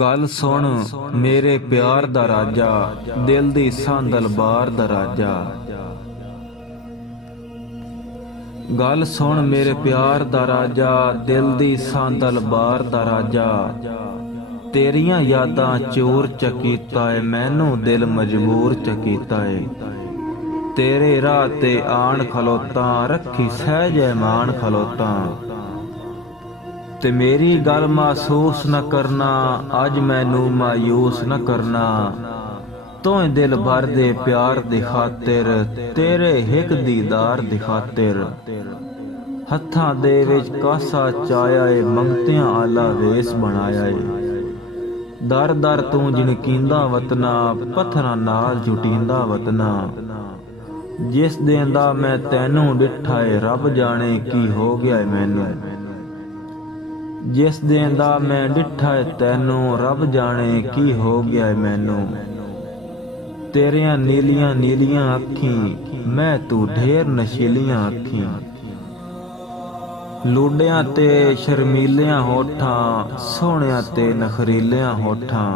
ਗੱਲ ਸੁਣ ਮੇਰੇ ਪਿਆਰ ਦਾ ਰਾਜਾ, ਦਿਲ ਦੀ ਸਾਂਦਲ ਬਾਰ ਦਾ ਰਾਜਾ। ਗੱਲ ਸੁਣ ਮੇਰੇ ਪਿਆਰ ਦਾ ਰਾਜਾ, ਦਿਲ ਦੀ ਸਾਂਦਲ ਬਾਰ ਦਾ ਰਾਜਾ। ਤੇਰੀਆਂ ਯਾਦਾਂ ਚੋਰ ਚਕੀਤਾ ਏ, ਮੈਨੂੰ ਦਿਲ ਮਜਬੂਰ ਚਕੀਤਾ ਏ। ਤੇਰੇ ਰਾਹ ਤੇ ਆਣ ਖਲੋਤਾ, ਰੱਖੀ ਸਹਿਜੇ ਮਾਣ ਖਲੋਤਾ। ਤੇ ਮੇਰੀ ਗੱਲ ਮਹਿਸੂਸ न करना, अज मैनू मायूस न करना। तोय दिल भर दे प्यार दी खातिर, तेरे हिक दीदार दी खातिर। हत्थां दे विच कासा चाया ए, मंगतियां आला वेस बनाया ए। दर दर तू जिनकींदा वतना, पत्थरां नाल जुटींदा वतना। जिस दिन दा मैं तैनू डिठा ए, रब जाने की हो गया ए मैनू। जिस दिन दा मैं डिठा है तैनू, रब जाने की हो गया है मैनू। तेरियां नीलियां नीलियां अखी, मैं तू ढेर नशीलियां अखी। लूडियां ते शर्मीलियां होठां, सोहणियां ते नखरीलियां होठां।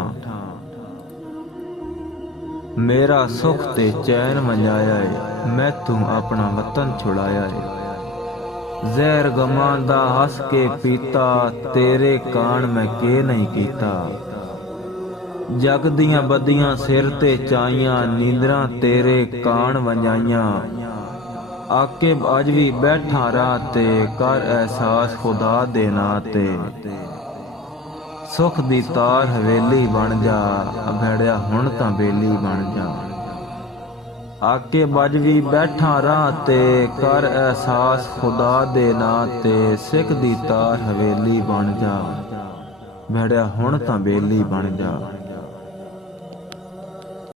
मेरा सुख ते चैन वंजाया है, मैं तू अपना वतन छुड़ाया है। ਜ਼ਹਿਰ ਗਮਾਂ ਦਾ ਹੱਸ ਕੇ ਪੀਤਾ, ਤੇਰੇ ਕਾਣ ਮੈਂ ਕੇ ਨਹੀਂ ਕੀਤਾ। ਜਗ ਦੀਆਂ ਬੱਦੀਆਂ ਸਿਰ ਤੇ ਚਾਈਆਂ, ਨੀਂਦਰਾਂ ਤੇਰੇ ਕਾਣ ਵੰਜਾਈਆਂ। ਆਕੇ ਅੱਜ ਵੀ ਬੈਠਾ ਰਾਹ ਤੇ, ਕਰ ਅਹਿਸਾਸ ਖੁਦਾ ਦੇ ਨਾਂ ਤੇ। ਸੁਖ ਦੀ ਤਾਰ ਹਵੇਲੀ ਬਣ ਜਾ, ਭੈੜਿਆ ਹੁਣ ਤਾਂ ਬੇਲੀ ਬਣ ਜਾ। आके बज भी बैठा राह ते, कर एहसास खुदा दे नां ते। सिख दी तार हवेली बन जा, भेड़िया हुण तां बेली बन जा।